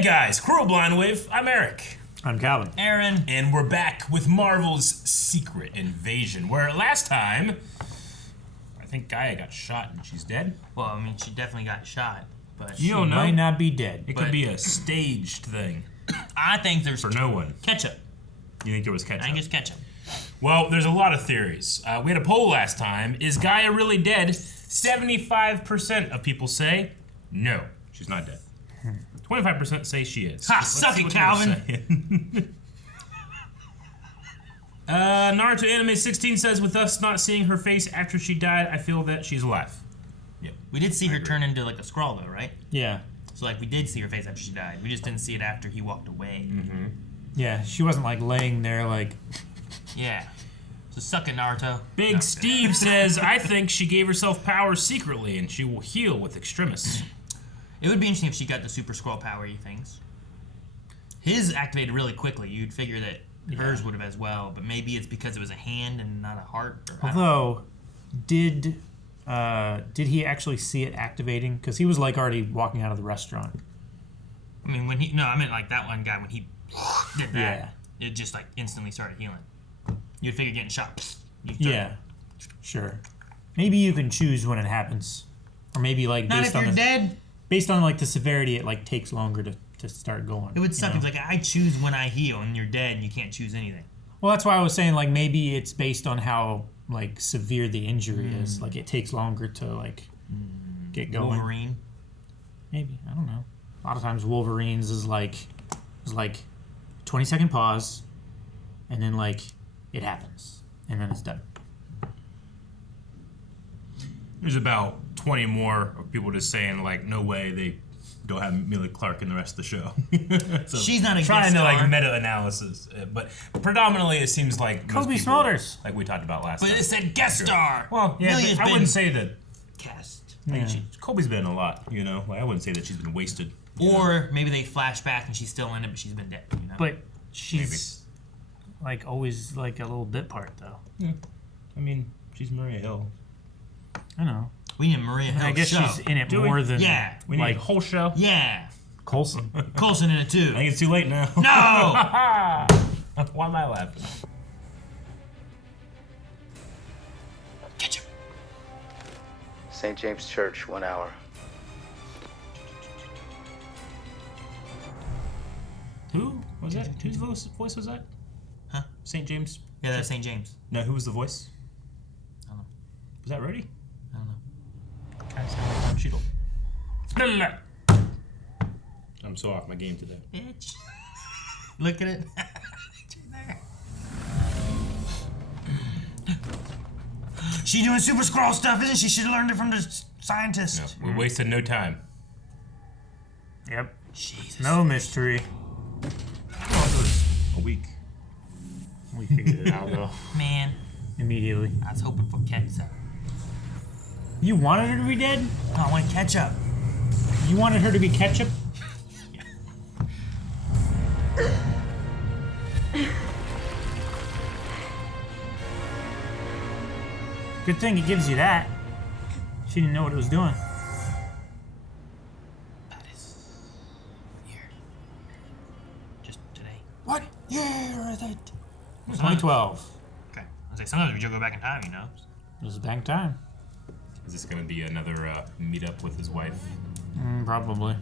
Hey guys, Cruel Blind Wave, I'm Eric. I'm Calvin. Aaron. And we're back with Marvel's Secret Invasion, where last time, I think Gaia got shot and she's dead. Well, I mean, she definitely got shot, but You don't know. Might not be dead. It could be a staged thing. I think there's For no one. ketchup. You think there was ketchup? I think it's ketchup. Well, there's a lot of theories. We had a poll last time. Is Gaia really dead? 75% of people say no, she's not dead. 25% say she is. Ha! Suck it, Calvin! Naruto Anime 16 says, with us not seeing her face after she died, I feel that she's alive. Yep. We did see her turn into like a scroll though, right? Yeah. So like we did see her face after she died. We just didn't see it after he walked away. Mm-hmm. Yeah, she wasn't like laying there like... Yeah. So suck it, Naruto. Big Steve says, I think she gave herself powers secretly and she will heal with Extremis. It would be interesting if she got the super scroll power-y things. His activated really quickly. You'd figure that hers would have as well, but maybe it's because it was a hand and not a heart. Or Although, did he actually see it activating? Because he was like already walking out of the restaurant. I mean, I meant like that one guy when he did that. Yeah. It just like instantly started healing. You'd figure getting shot. Yeah, sure. Maybe you can choose when it happens, or maybe like Not if you're dead. Based on like the severity, it like takes longer to start going. It would suck if like I choose when I heal and you're dead and you can't choose anything. Well, that's why I was saying like maybe it's based on how like severe the injury is. Like it takes longer to like get going. Wolverine. Maybe, I don't know. A lot of times Wolverine's is like 20-second pause, and then like it happens, and then it's done. There's about 20 more of people just saying, like, no way they don't have Amelia Clark in the rest of the show. So she's not a trying guest to, like, star. meta-analysis. But predominantly, it seems like most Kobe people, Smulders. like we talked about last But time. it said guest star. Well, yeah, Amelia's but I been wouldn't say that. cast. Yeah. Colby's been in a lot, you know? Like, I wouldn't say that she's been wasted. Or maybe they flash back and she's still in it, but she's been dead. You know? But she's like always like a little bit part though. Yeah. I mean, she's Maria Hill. I know. We need a Maria Hill I guess show. she's in it Do we? more than We need like a whole show. Yeah. Coulson. Coulson in it I too. think it's too late now. No! Why am I laughing? Ketchup. St. James Church, 1 hour. Who was that? Whose voice was that? Huh? St. James? Yeah, that's St. James. No, who was the voice? I don't know. Was that Rhodey? I don't know. Kind of sounded like Tom Cheadle. I'm so off my game today. Bitch. Look at it. She doing super scroll stuff, isn't she? Should have learned it from the scientist. We're wasting no time. Yep. Jesus. No mystery. A week. We figured it out though. Man, Immediately. I was hoping for ketchup. You wanted her to be dead? Oh, I want ketchup. You wanted her to be ketchup? Good thing it gives you that. She didn't know what it was doing. That is here. Just today. What year is it? 2012. Okay. I was like, sometimes we just go back in time, you know. It was bank time. Is this going to be another meetup with his wife? Probably.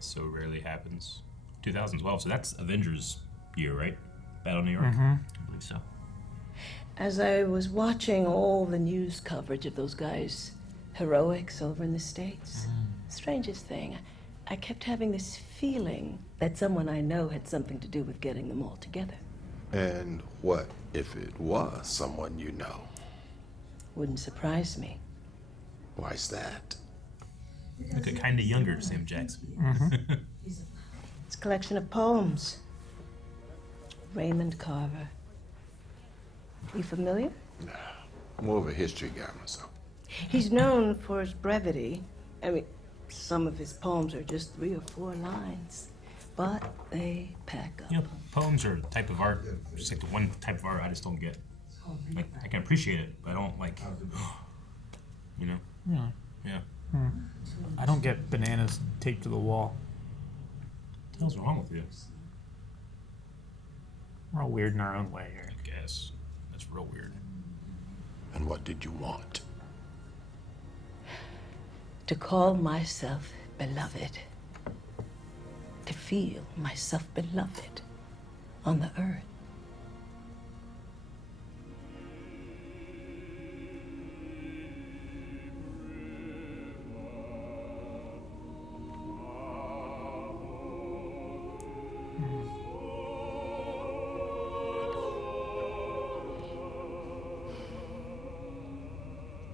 So rarely happens. 2012, so that's Avengers year, right? Battle New York? I believe so. As I was watching all the news coverage of those guys' heroics over in the States, strangest thing, I kept having this feeling that someone I know had something to do with getting them all together. And what if it was someone you know? Wouldn't surprise me. Why's that? Like a kind of younger Sam Jackson. It's a collection of poems. Raymond Carver. You familiar? More of a history guy myself. He's known for his brevity. I mean, some of his poems are just 3 or 4 lines, but they pack up. You know, poems are a type of art. Just like the one type of art I just don't get. Like, I can appreciate it, but I don't like, you know? Yeah. Yeah. I don't get bananas taped to the wall. What the hell's wrong with you? We're all weird in our own way here. I guess. That's real weird. And what did you want? To call myself beloved. To feel myself beloved on the earth.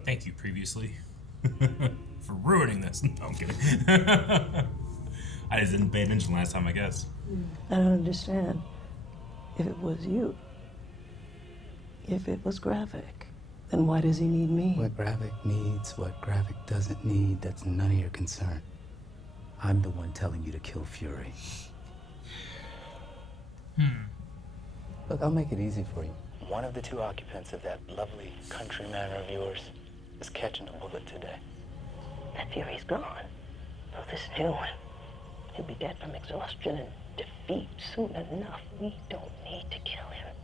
Thank you, previously, for ruining this. No, I'm kidding. I just didn't pay attention last time, I guess. I don't understand. If it was you, if it was Gravik, then why does he need me? What Gravik needs, what Gravik doesn't need, that's none of your concern. I'm the one telling you to kill Fury. Look, I'll make it easy for you. One of the two occupants of that lovely country manor of yours is catching a bullet today. That Fury's gone. Oh, this new one. He'll be dead from exhaustion and defeat soon enough. We don't need to kill him.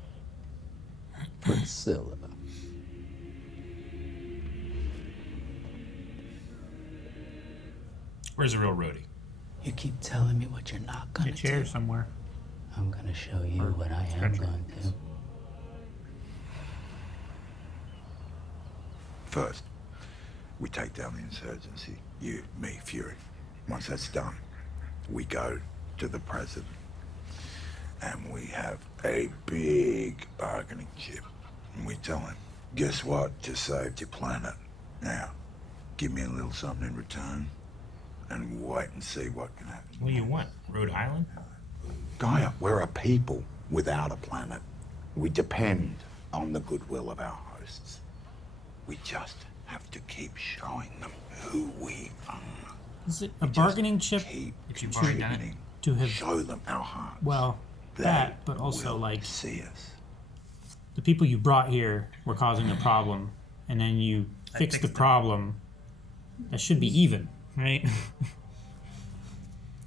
Priscilla. Where's the real Rhodey? You keep telling me what you're not A gonna chair do. somewhere. I'm gonna show you Or what I am stretcher. going to. First, we take down the insurgency. You, me, Fury. Once that's done, we go to the president. And we have a big bargaining chip. And we tell him, guess what? Just saved your planet. Now, give me a little something in return. And wait and see what can happen. What do you want? Rhode Island? Gaia, we're a people without a planet. We depend on the goodwill of our hosts. We just have to keep showing them who we are. Is it a bargaining chip Keep If you've already done it. contributing. to have, Show them our hearts. well, They that, but also will like see us. the people you brought here were causing the problem, and then you fixed the fixed it. problem. That should be even, right?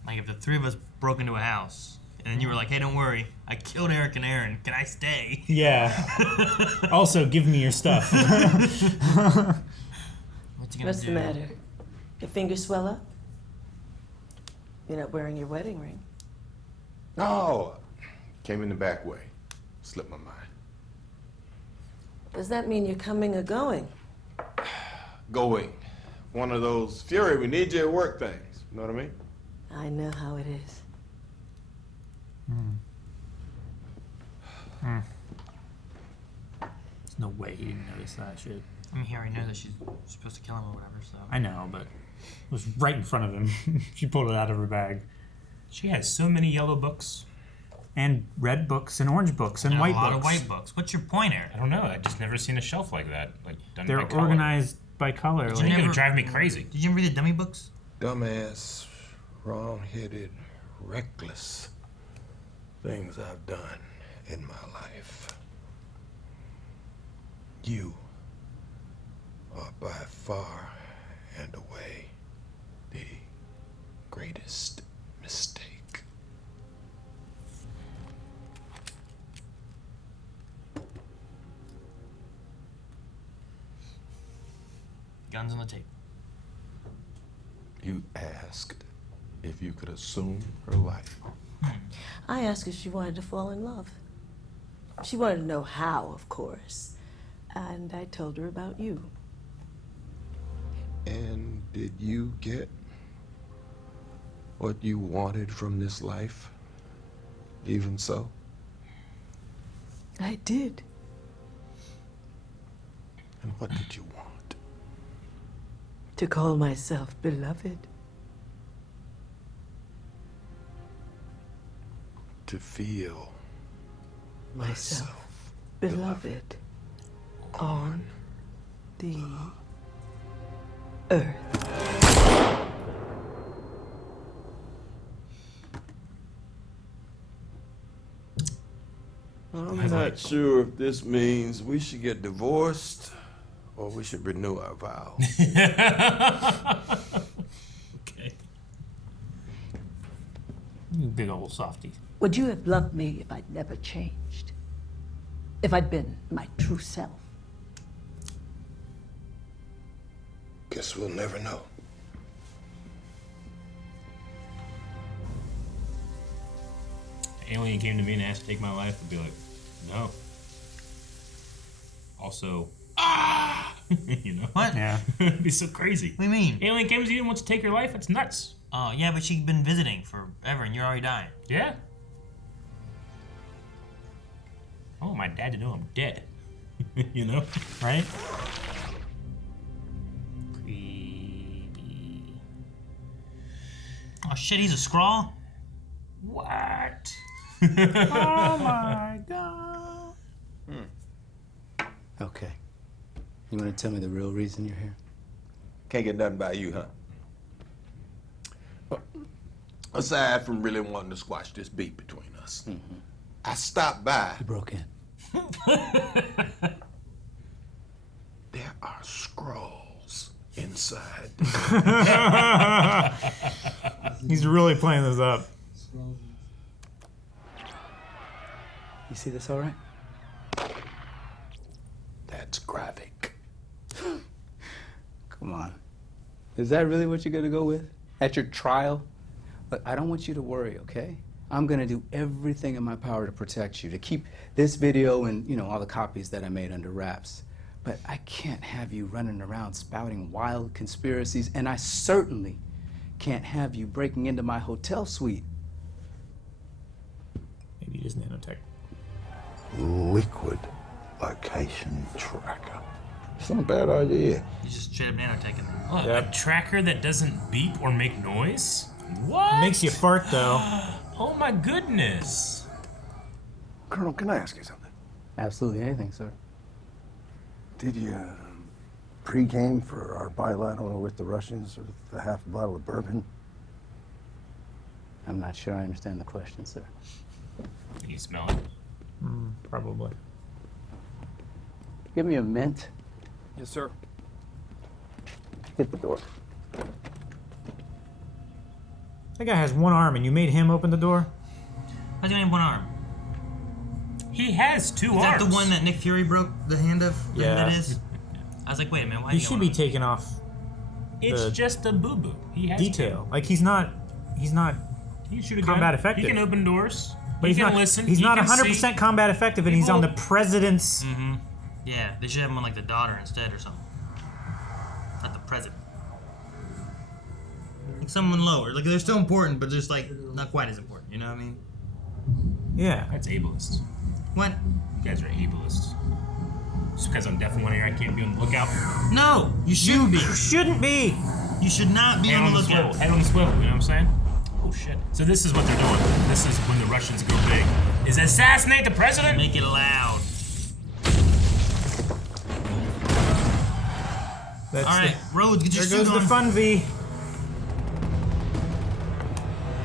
Like if the three of us broke into a house, and then you were like, "Hey, don't worry, I killed Eric and Aaron. Can I stay?" Yeah. Also, give me your stuff. What's he gonna What's do? the matter? Your fingers swell up? You're not wearing your wedding ring. Oh, came in the back way. Slipped my mind. Does that mean you're coming or going? Going. One of those Fury, we need you at work things. You know what I mean? I know how it is. There's no way he didn't notice that shit. I mean, he already knows that she's supposed to kill him or whatever. So I know, but it was right in front of him. She pulled it out of her bag. She has so many yellow books. And red books and orange books and white a lot books. of white books. What's your point, Eric? I don't know. I just never seen a shelf like that. Like done They're by color. organized by color. I Like, think it never- would drive me crazy. Did you ever read the dummy books? Dumbass, wrong-headed, reckless things I've done in my life. You are by far and away the greatest mistake. Guns on the table. You asked if you could assume her life. I asked if she wanted to fall in love. She wanted to know how, of course. And I told her about you. And did you get what you wanted from this life? Even so? I did. And what did you want? To call myself beloved. To feel Myself beloved on the earth. I'm not sure if this means we should get divorced Or we should renew our vows. Okay. You big old softy. Would you have loved me if I'd never changed? If I'd been my true self? Guess we'll never know. Alien came to me and asked to take my life, I'd be like, no. Also, you know? What? Yeah. It'd be so crazy. What do you mean? Alien comes to you and wants to take your life? That's nuts. Oh, yeah, but she's been visiting forever and you're already dying. Yeah. Oh, my dad to know I'm dead. You know? Right? Creepy. Oh, shit, he's a Skrull? What? Oh my god. Okay. You want to tell me the real reason you're here? Can't get nothing by you, huh? Aside from really wanting to squash this beef between us, I stopped by. You broke in. There are scrolls inside. He's really playing this up. You see this all right? That's graphic. Come on. Is that really what you're gonna go with? At your trial? Look, I don't want you to worry, okay? I'm gonna do everything in my power to protect you, to keep this video and, all the copies that I made under wraps. But I can't have you running around spouting wild conspiracies, and I certainly can't have you breaking into my hotel suite. Maybe it is nanotech. Liquid location tracker. It's not a bad idea. He's just straight up nanotech in there. What, Yep. a tracker that doesn't beep or make noise? What? Makes you fart though. Oh my goodness. Colonel, can I ask you something? Absolutely anything, sir. Did you pre-game for our bilateral with the Russians with a half a bottle of bourbon? I'm not sure I understand the question, sir. Can you smell it? Probably. Give me a mint. Yes, sir. Hit the door. That guy has one arm and you made him open the door? How's he only have one arm? He has two Is arms. that the one that Nick Fury broke the hand of? Yeah. That is? I was like, wait a minute, why He you should be taking off It's the just a boo-boo. He has detail. Like he's not He can shoot a combat gun. effective. He can open doors. but he he's can not listen. he's he not can 100% see. combat effective and he's on the People- president's Yeah, they should have him on like the daughter instead or something. Not the president. Like someone lower. Like they're still important, but just like not quite as important. You know what I mean? Yeah. That's ableist. What? You guys are ableist. Just because I'm deaf in one ear, I can't be on the lookout. No, you shouldn't be. Shouldn't be. You should not be Head on the swivel. lookout. Head on the swivel. You know what I'm saying? Oh shit. So this is what they're doing. This is when the Russians go big. Is assassinate the president? Make it loud. That's All right, Rhodes, get your there goes suit the on. fun V.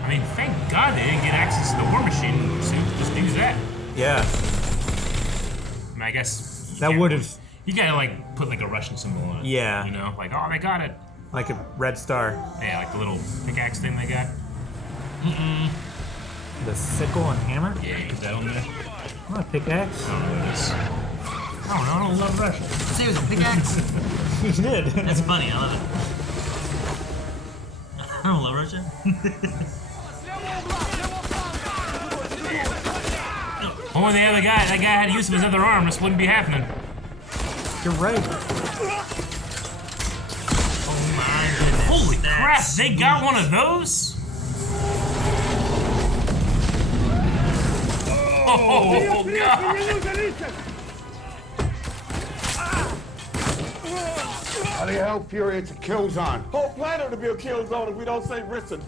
I mean, thank God they didn't get access to the war machine suit. Just use that. Yeah. I mean, I guess you That can't- would have You gotta like put like a Russian symbol on it. Yeah. You know, like oh they got it. like a red star. Yeah, like the little pickaxe thing they got. The sickle and hammer? Yeah, is that on there? Not a pickaxe. I don't know what it is. I don't know. I don't love Russia. Say it was a pickaxe. You did. That's funny. I love it. I don't love Russia. Only the other guy. That guy had use of his other arm. This wouldn't be happening. You're right. Oh my goodness. Holy That's crap! They got sweet. one of those. Oh God! How the hell, Fury? It's a kill zone. Whole planet will be a kill zone if we don't say listen.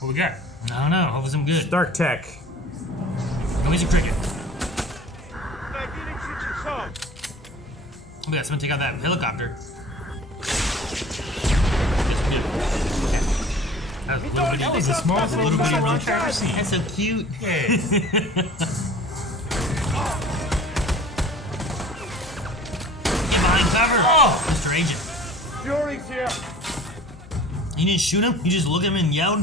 What we got? I don't know. Hopefully some good. Dark tech. Go get your cricket. Oh yeah, someone take out that helicopter. That was a little bitty. That was the smallest That's a little bitty launch I've ever seen. That's so cute. raging. Fury's here. You didn't shoot him? You just looked at him and yelled?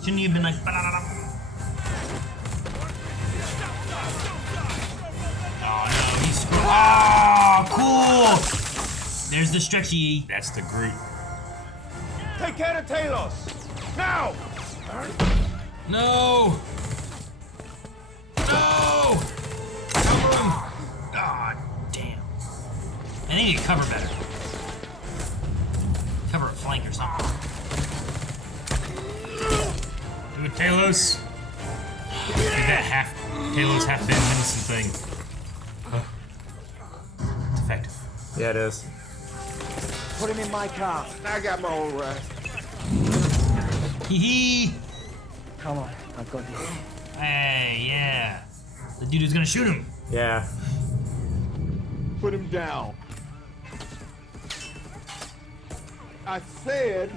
Shouldn't you have been like, ba-da-da-da? Oh no, he's screwed. Oh, cool! There's the stretchy. That's the Groot. Take care of Talos. Now! No! No! Cover him! Ah, damn. I need to cover better. Cover a flank or something. Do it, Talos. Do that Talos half-bit medicine thing. It's effective. Yeah, it is. Put him in my car. I got my own ride. Hee hee! Come on, I'll go here. Hey, yeah. The dude who's gonna shoot him. Yeah. Put him down. I said,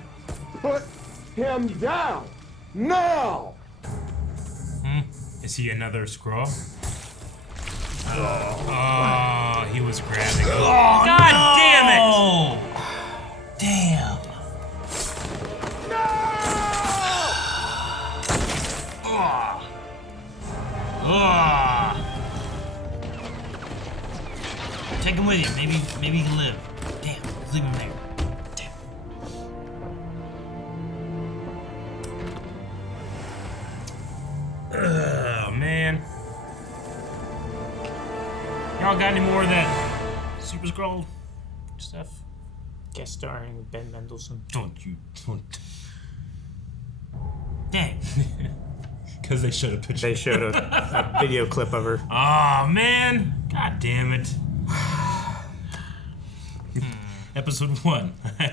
put him down. Now! Is he another Skrull? Oh, he was grabbing. Oh, God damn it! no! Damn. Take him with you. Maybe he can live. Damn, let's leave him there. Damn. Oh man. Y'all got any more of that Super Skrull stuff? Guest starring Ben Mendelsohn. Don't. Dang. Because they showed a picture. They showed a video clip of her. Oh man. God damn it. Episode 1. I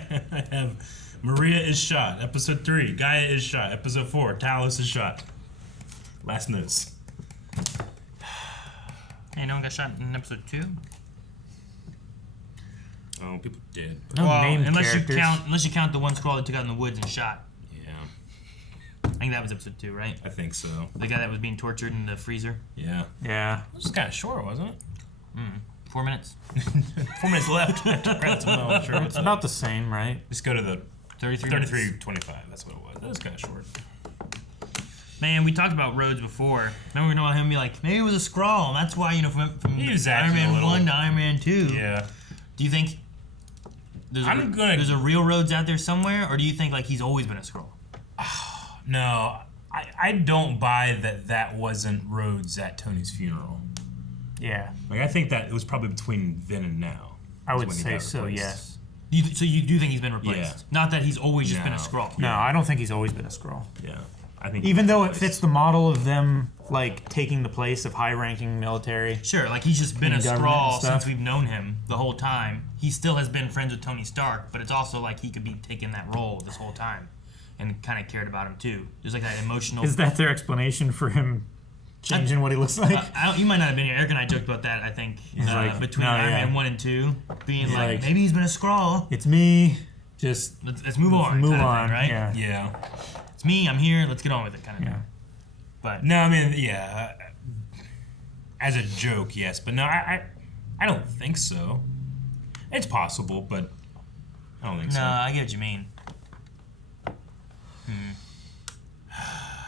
have Maria is shot. Episode 3. Gaia is shot. Episode 4. Talos is shot. Last notes. Hey, no one got shot in episode 2? Oh, people did. No named unless characters. you count the one Skrull that took out in the woods and shot. Yeah, I think that was episode 2, right? I think so. The guy that was being tortured in the freezer. Yeah. Yeah. It was kind of short, wasn't it? 4 minutes. 4 minutes left. Sure. It's about the same, right? Let's go to the 33 33:25. That's what it was. That was kind of short. Man, we talked about Rhodes before. Remember we know him be like, maybe it was a Skrull, and that's why, from He was Iron acting a Man little- 1 to Iron Man 2. Yeah. Do you think there's There's a real Rhodes out there somewhere, or do you think like he's always been a Skrull? No, I don't buy that wasn't Rhodes at Tony's funeral. Yeah. Like I think that it was probably between then and now. I would when he say got so, replaced. yes. So you do think he's been replaced? Yeah. Not that he's always just been a No. Skrull. No, I don't think he's always been a Skrull. Yeah. I think Even though it fits the model of them, like, taking the place of high-ranking military. Sure, like he's just been a In government and Skrull stuff. since we've known him the whole time. He still has been friends with Tony Stark, but it's also like he could be taking that role this whole time and kind of cared about him too. There's like that emotional... Is that their explanation for him changing what he looks like? you might not have been here. Eric and I joked about that, I think, like, between no, Iron yeah. Man 1 and 2, being He's like, like- maybe he's been a Skrull. It's me. Just Let's move on. move kind of on, thing, right? yeah. Yeah. It's me, I'm here, let's get on with it kind of Yeah. thing. But No, I mean, yeah. As a joke, yes, but no, I don't think so. It's possible, but I don't think no, so. I get what you mean.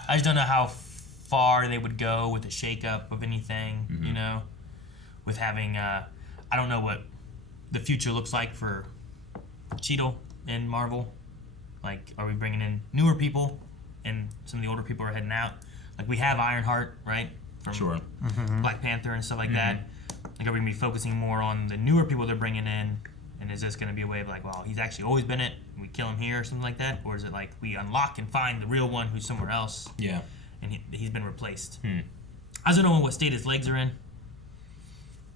I just don't know how far they would go with a shakeup of anything, Mm-hmm. you know, with having, I don't know what the future looks like for Cheadle in Marvel. Like, are we bringing in newer people and some of the older people are heading out? Like, we have Ironheart, right? From Sure. Black Panther and stuff like Mm-hmm. that. Like, are we going to be focusing more on the newer people they're bringing in? And is this going to be a way of like, well, he's actually always been it, and we kill him here or something like that? Or is it like we unlock and find the real one who's somewhere else, Yeah. and he's been replaced? I don't know what state his legs are in.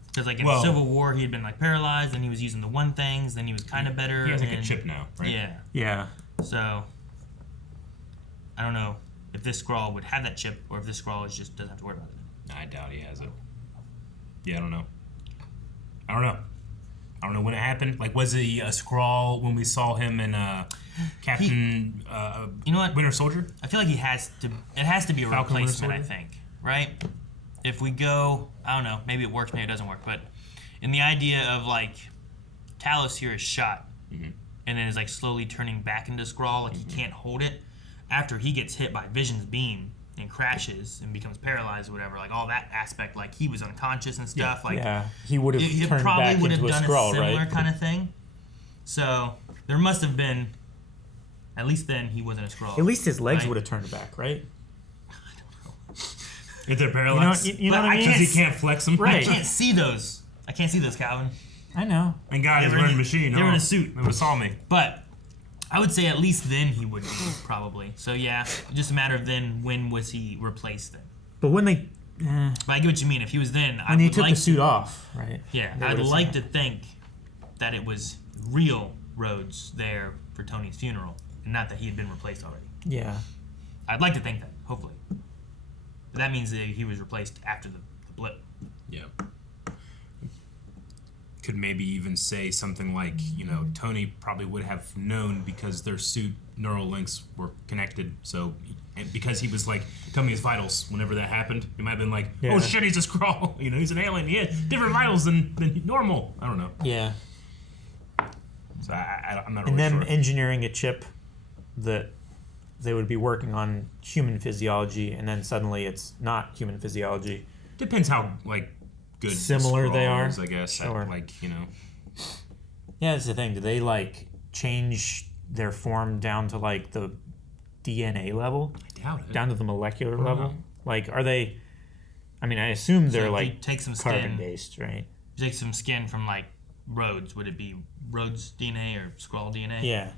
Because like in Well- Civil War, he had been like paralyzed, and he was using the one things, then he was kind of better. He has like a and- chip now, right? Yeah. Yeah. So I don't know if this Skrull would have that chip, or if this Skrull is just doesn't have to worry about it. I doubt he has it. Yeah, I don't know. I don't know when it happened. Like, was he a Skrull when we saw him in Captain You know what? Winter Soldier? I feel like he has to. It has to be a Falcon Winter replacement. I Soldier? think, right? If we go, I don't know. Maybe it works. Maybe it doesn't work. But in the idea of like Talos here is shot, and then is like slowly turning back into Skrull, like he can't hold it. After he gets hit by Vision's beam and crashes and becomes paralyzed or whatever, like all that aspect, like he was unconscious and stuff. Like he would have he turned probably back would have into a done Skrull, a similar right? kind of thing. So there must have been. At least then he wasn't a Skrull. At least his legs right? would have turned back, right? If they're paralyzed, you know what I mean? Because he can't flex them. Right. I can't see those. I can't see those, Calvin. I know. And God, he's They were wearing a in- machine. they were in a suit. They would have saw me. But I would say at least then he would be, probably. So yeah, just a matter of then when was he replaced then. But when they But I get what you mean. If he was then, I when he would took like the suit off, right? Yeah, They I'd would've like seen to think that it was real Rhodes there for Tony's funeral, and not that he had been replaced already. Yeah. I'd like to think that, hopefully. But that means that he was replaced after the blip. Yeah. Could maybe even say something like, Tony probably would have known because their suit neural links were connected. So, and because he was like telling me his vitals whenever that happened, he might have been like, Yeah. "Oh shit, he's a Skrull." He's an alien. He had different vitals than normal. I don't know. Yeah. So I'm not And really them sure. engineering a chip that they would be working on human physiology, and then suddenly it's not human physiology. Depends how good Similar the they Skrull are. is, I guess. Sure. Yeah, that's the thing. Do they change their form down to the DNA level? I doubt it. Down to the molecular level? Are they? I mean, I assume they're if you take some skin, carbon based, right? You take some skin from Rhodes. Would it be Rhodes DNA or Skrull DNA? Yeah.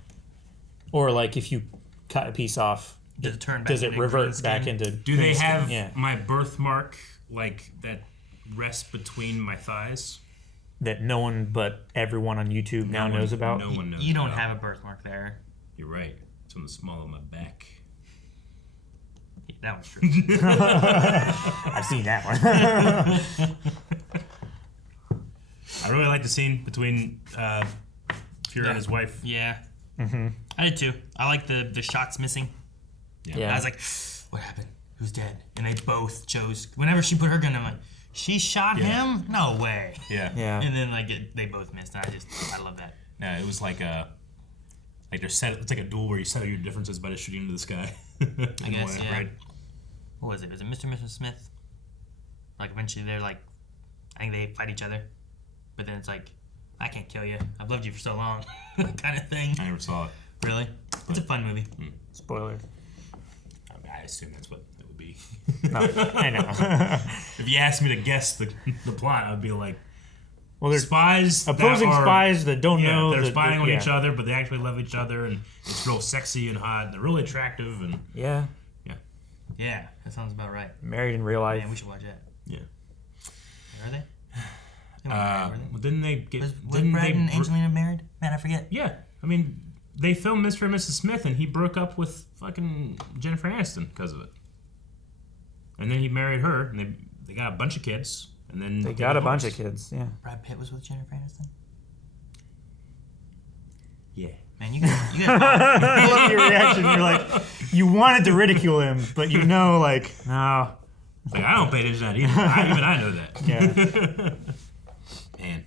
Or if you cut a piece off, Does it turn back does it into green revert back skin? into? Do they green skin? have Yeah. my birthmark that rests between my thighs? That no one but everyone on YouTube now knows about? No one knows. You don't about. have a birthmark there. You're right. It's on the small of my back. Yeah, that one's true. I've seen that one. I really like the scene between Fury and his wife. Yeah. Mm-hmm. I did too. I like the shots missing. Yeah. I was like, what happened? Who's dead? And they both chose. Whenever she put her gun, I'm like, she shot him? No way. Yeah. Yeah. And then they both missed. And I love that. Yeah, it was like a it's like a duel where you settle your differences by just shooting into the sky. I guess, yeah. Right? What was it? Was it Mr. and Mrs. Smith? Eventually they're I think they fight each other. But then it's I can't kill you. I've loved you for so long. kind of thing. I never saw it. Really? It's a fun movie. Spoiler. I assume that's what it would be. No, I know. If you asked me to guess the plot, I'd be like, Well, there's spies, opposing spies that don't know. they're that- spying on yeah. each other, but they actually love each other, and it's real sexy and hot. And they're really attractive, and Yeah. Yeah, that sounds about right. Married in real life. Man, we should watch that. yeah. Are they? They weren't married, were they? Well, didn't they get? Was didn't Brad they and br- Angelina married? Man, I forget. Yeah, I mean, they filmed Mr. and Mrs. Smith, and he broke up with fucking Jennifer Aniston because of it. And then he married her, and they got a bunch of kids, and then They got a bunch of kids, yeah. Brad Pitt was with Jennifer Aniston? Yeah. Man, you guys I love your reaction. You're like, you wanted to ridicule him, but no. Like, I don't pay attention to that either. Even I know that. Yeah. Man.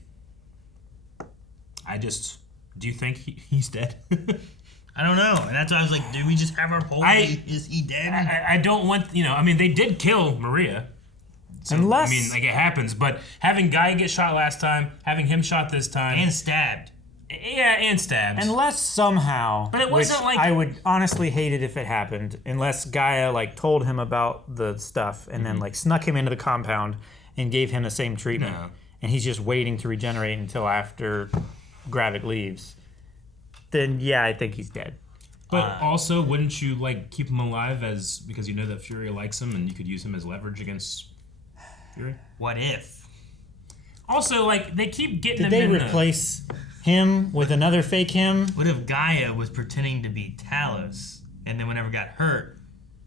Do you think he's dead? I don't know. And that's why I was like, do we just have our poll? Is he dead? I don't want, they did kill Maria. So, Unless... it happens, but having Guy get shot last time, having him shot this time. And stabbed. Yeah, and stabbed. Unless somehow... But it wasn't which I would honestly hate it if it happened, unless Gaia, told him about the stuff and then, snuck him into the compound and gave him the same treatment. No. And he's just waiting to regenerate until after Gravik leaves. Then, yeah, I think he's dead. But also, wouldn't you keep him alive because you know that Fury likes him and you could use him as leverage against Fury? What if? Also, they keep getting Did him they in replace him with another fake him? What if Gaia was pretending to be Talos, and then whenever got hurt,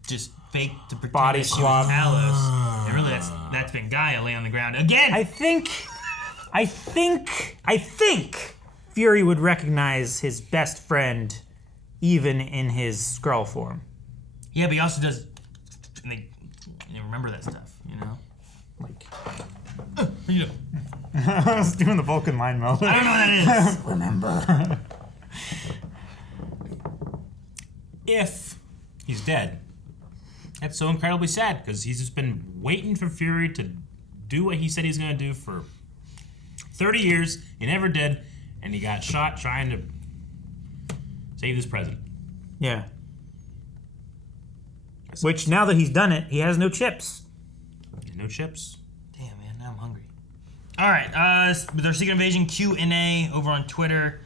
just faked to pretend Body that she swap. was Talos? And really, that's been Gaia laying on the ground again. I think Fury would recognize his best friend even in his Skrull form. Yeah, but he also does. And they remember that stuff, Like, You know. I was doing the Vulcan mind meld. I don't know what that is. Remember. If he's dead, that's so incredibly sad because he's just been waiting for Fury to do what he said he's going to do for 30 years. He never did, and he got shot trying to save his president. Yeah. Which, now that he's done it, he has no chips. No chips. Damn, man, now I'm hungry. All right, with our Secret Invasion Q&A over on Twitter,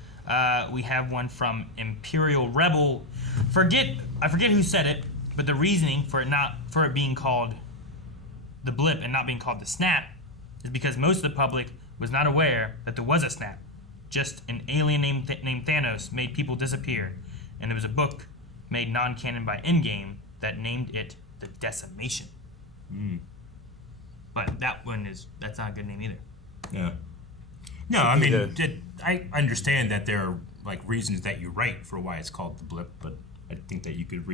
we have one from Imperial Rebel. I forget who said it, but the reasoning for it being called the Blip and not being called the Snap is because most of the public was not aware that there was a Snap. Just an alien named Thanos made people disappear, and there was a book made non-canon by Endgame that named it the Decimation. But that's not a good name either. Yeah. No, I mean, I understand that there are like reasons that you write for why it's called the Blip, but I think that you could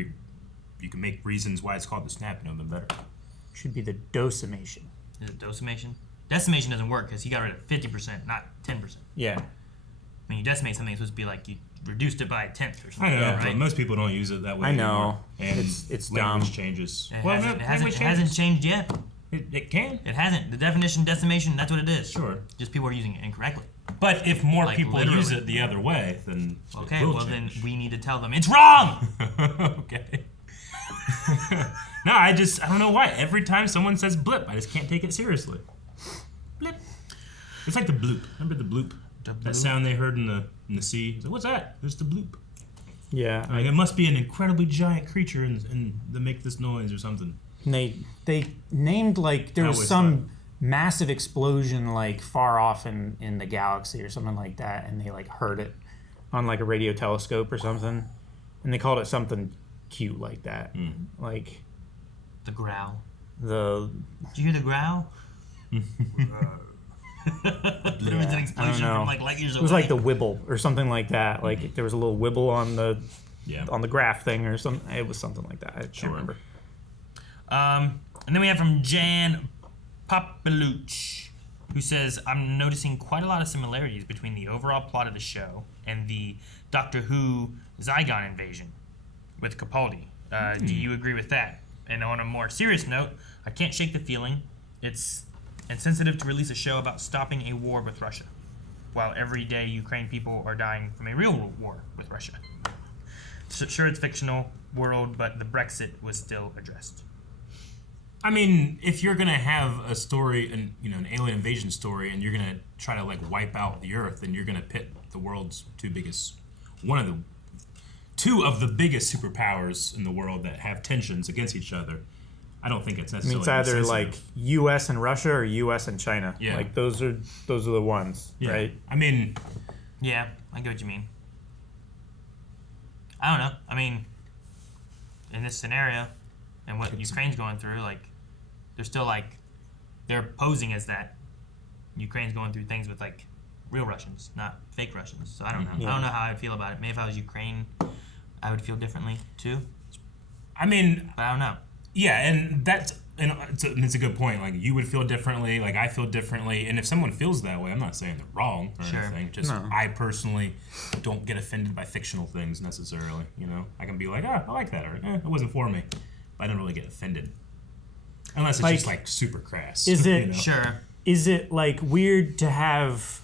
make reasons why it's called the Snap and know them better. Should be the Docimation. Is it Docimation? Decimation doesn't work because he got rid of 50%, not 10%. Yeah. When you decimate something, it's supposed to be like you reduced it by a tenth or something. I know, right? but most people don't use it that way. I know. Anymore. And it's language dumb. changes. It hasn't changed yet. It can. It hasn't. The definition, decimation, that's what it is. Sure. Just people are using it incorrectly. But if more Like, people literally. use it the other way, then Okay, it will well then change. we need to tell them it's wrong! Okay. No, I don't know why. Every time someone says blip, I just can't take it seriously. Blip. It's like the bloop. Remember the bloop? That sound they heard in the sea. It's like, what's that? It's the bloop. Yeah. Like, it must be an incredibly giant creature and they make this noise or something. And they named, like, there was some massive explosion, like, far off in the galaxy or something like that, and they, like, heard it on, like, a radio telescope or something, and they called it something cute like that. Like... The growl. Did you hear the growl? There was an explosion from like light years away. It was like the wibble or something like that. Like there was a little wibble on the graph thing or something. It was something like that. I can't remember. And then we have from Jan Papaluch, who says, I'm noticing quite a lot of similarities between the overall plot of the show and the Doctor Who Zygon invasion with Capaldi. Do you agree with that? And on a more serious note, I can't shake the feeling it's insensitive to release a show about stopping a war with Russia, while every day Ukraine people are dying from a real war with Russia. Sure, it's fictional world, but the Brexit was still addressed. I mean, if you're gonna have a story, an alien invasion story, and you're gonna try to like wipe out the Earth, then you're gonna pit the world's two of the biggest superpowers in the world that have tensions against each other. I don't think it's necessarily. It's either like U.S. and Russia or U.S. and China. Yeah. Like those are the ones, right? I mean, yeah, I get what you mean. I don't know. I mean, in this scenario, and what Ukraine's going through, like, they're still like, they're posing as that. Ukraine's going through things with like real Russians, not fake Russians. So I don't know. Yeah. I don't know how I'd feel about it. Maybe if I was Ukraine, I would feel differently too. I mean, but I don't know. Yeah, and it's a good point. Like, you would feel differently, like I feel differently, and if someone feels that way, I'm not saying they're wrong or anything. Just I personally don't get offended by fictional things necessarily. I can be like, I like that, or it wasn't for me. But I don't really get offended unless it's just like super crass. Is it Sure? Is it like weird to have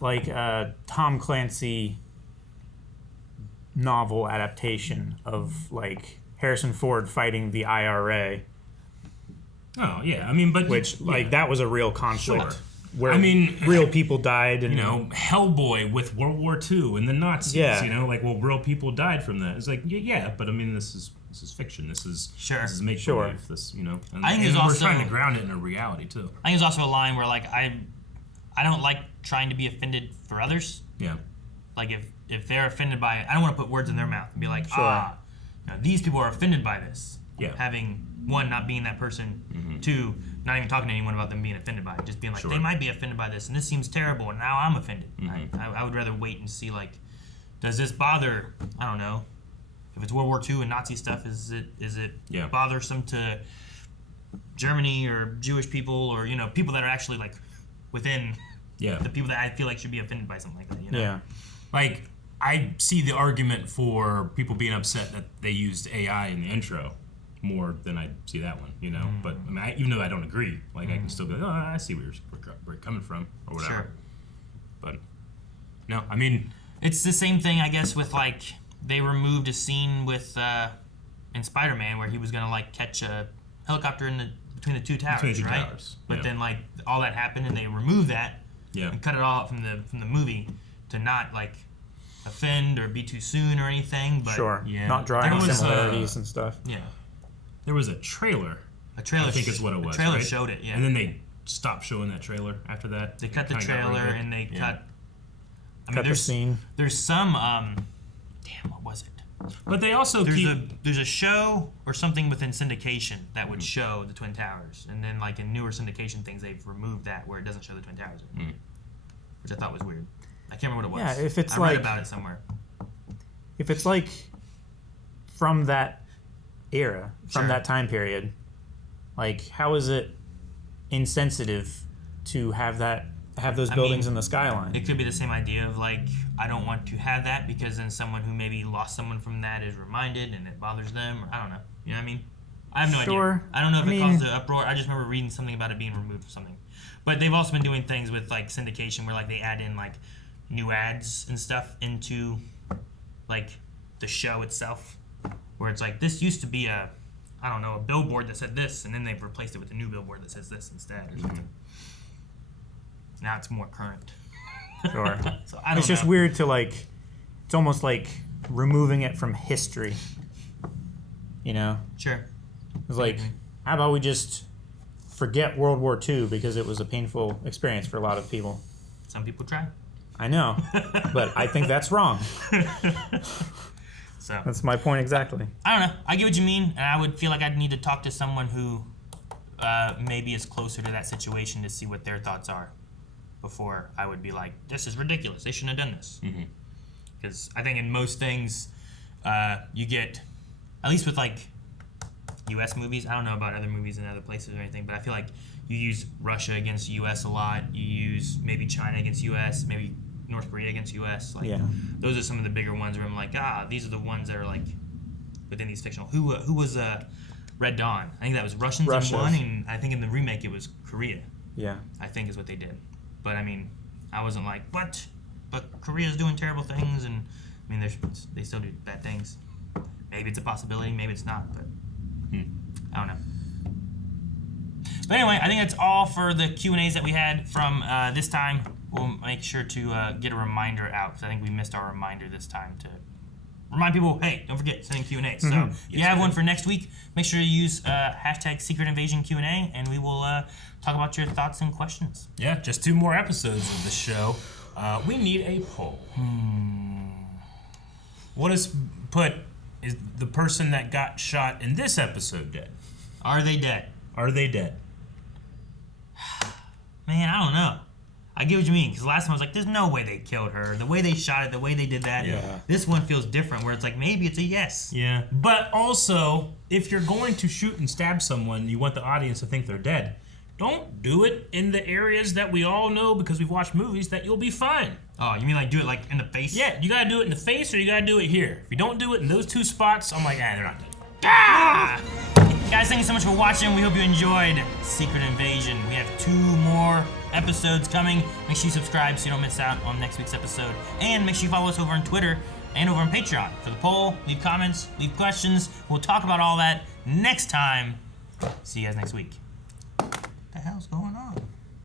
like a Tom Clancy novel adaptation of like Harrison Ford fighting the IRA? Oh yeah, I mean, but that was a real conflict. Sure. Where real people died, and Hellboy with World War II and the Nazis. Yeah. Real people died from that. It's like but I mean, this is fiction. This is make believe. This and I think we're also trying to ground it in a reality too. I think there's also a line where like I don't like trying to be offended for others. Yeah. Like if they're offended by it, I don't want to put words in their mouth and be like, these people are offended by this. Yeah. Having one, not being that person. Two, not even talking to anyone about them being offended by it. Just being like, they might be offended by this, and this seems terrible, and now I'm offended. I would rather wait and see, like, does this bother, I don't know, if it's World War II and Nazi stuff, is it bothersome to Germany or Jewish people or, people that are actually, like, within Yeah. the people that I feel like should be offended by something like that. You know? Yeah. Like, I see the argument for people being upset that they used AI in the intro more than I see that one, you know? But I mean, even though I don't agree, like, I can still be like, oh, I see where you're coming from, or whatever. Sure. But, no, I mean... It's the same thing, I guess, with, like, they removed a scene with, in Spider-Man where he was going to, like, catch a helicopter between the two towers, Between the two right? towers, But yeah. then, like, all that happened and they removed that Yeah. and cut it all out from the movie to not, like, offend or be too soon or anything. But Sure. Yeah. Not drawing There was, similarities and stuff. Yeah. There was a trailer. A trailer. I think is what it was. A trailer right? showed it, yeah. And then they stopped showing that trailer after that. They cut the kinda got rid of trailer it. and they Yeah. cut. I mean, Cut the there's scene. There's some. Damn, what was it? But they also There's a show or something within syndication that would show the Twin Towers, and then like in newer syndication things, they've removed that where it doesn't show the Twin Towers anymore, which I thought was weird. I can't remember what it was. Yeah, if it's I like- read about it somewhere. If it's like from that era, from Sure. that time period, like how is it insensitive to have those buildings mean, in the skyline? It could be the same idea of like I don't want to have that because then someone who maybe lost someone from that is reminded and it bothers them, or I don't know. You know what I mean? I have no Sure. idea. I don't know if I it mean- caused an uproar. I just remember reading something about it being removed or something. But they've also been doing things with like syndication where like they add in like new ads and stuff into like the show itself, where it's like this used to be a billboard that said this, and then they've replaced it with a new billboard that says this instead or something. Now it's more current. Sure. So I don't It's just know. weird to like. It's almost like removing it from history. You know, Sure. it's like, how about we just forget World War II because it was a painful experience for a lot of people. Some people try. I know, but I think that's wrong. So That's my point exactly. I don't know. I get what you mean, and I would feel like I'd need to talk to someone who maybe is closer to that situation to see what their thoughts are before I would be like, this is ridiculous. They shouldn't have done this. Because I think in most things, you get, at least with like U.S. movies, I don't know about other movies in other places or anything, but I feel like you use Russia against U.S. a lot. You use maybe China against U.S., maybe North Korea against U.S. Like, Yeah. those are some of the bigger ones where I'm like, these are the ones that are like within these fictional. Who was Red Dawn? I think that was Russians Russia. in one, and I think in the remake it was Korea. Yeah. I think is what they did. But I mean, I wasn't like, what? But Korea's doing terrible things, and I mean, they still do bad things. Maybe it's a possibility, maybe it's not, but I don't know. But anyway, I think that's all for the Q&As that we had from this time. We'll make sure to get a reminder out, because I think we missed our reminder this time to remind people, hey, don't forget, sending Q&As. So if you have one for next week, make sure you use hashtag Secret Invasion Q&A, and we will talk about your thoughts and questions. Yeah, just 2 more episodes of the show. We need a poll. What is the person that got shot in this episode dead? Are they dead? Are they dead? Man, I don't know. I get what you mean, because last time I was like, there's no way they killed her. The way they shot it, the way they did that. Yeah. This one feels different, where it's like, maybe it's a yes. Yeah. But also, if you're going to shoot and stab someone, you want the audience to think they're dead. Don't do it in the areas that we all know, because we've watched movies, that you'll be fine. Oh, you mean like do it like in the face? Yeah, you gotta do it in the face or you gotta do it here. If you don't do it in those 2 spots, I'm like, they're not dead. Guys, thank you so much for watching. We hope you enjoyed Secret Invasion. We have 2 more episodes coming. Make sure you subscribe so you don't miss out on next week's episode. And make sure you follow us over on Twitter and over on Patreon for the poll. Leave comments, leave questions. We'll talk about all that next time. See you guys next week. What the hell's going on?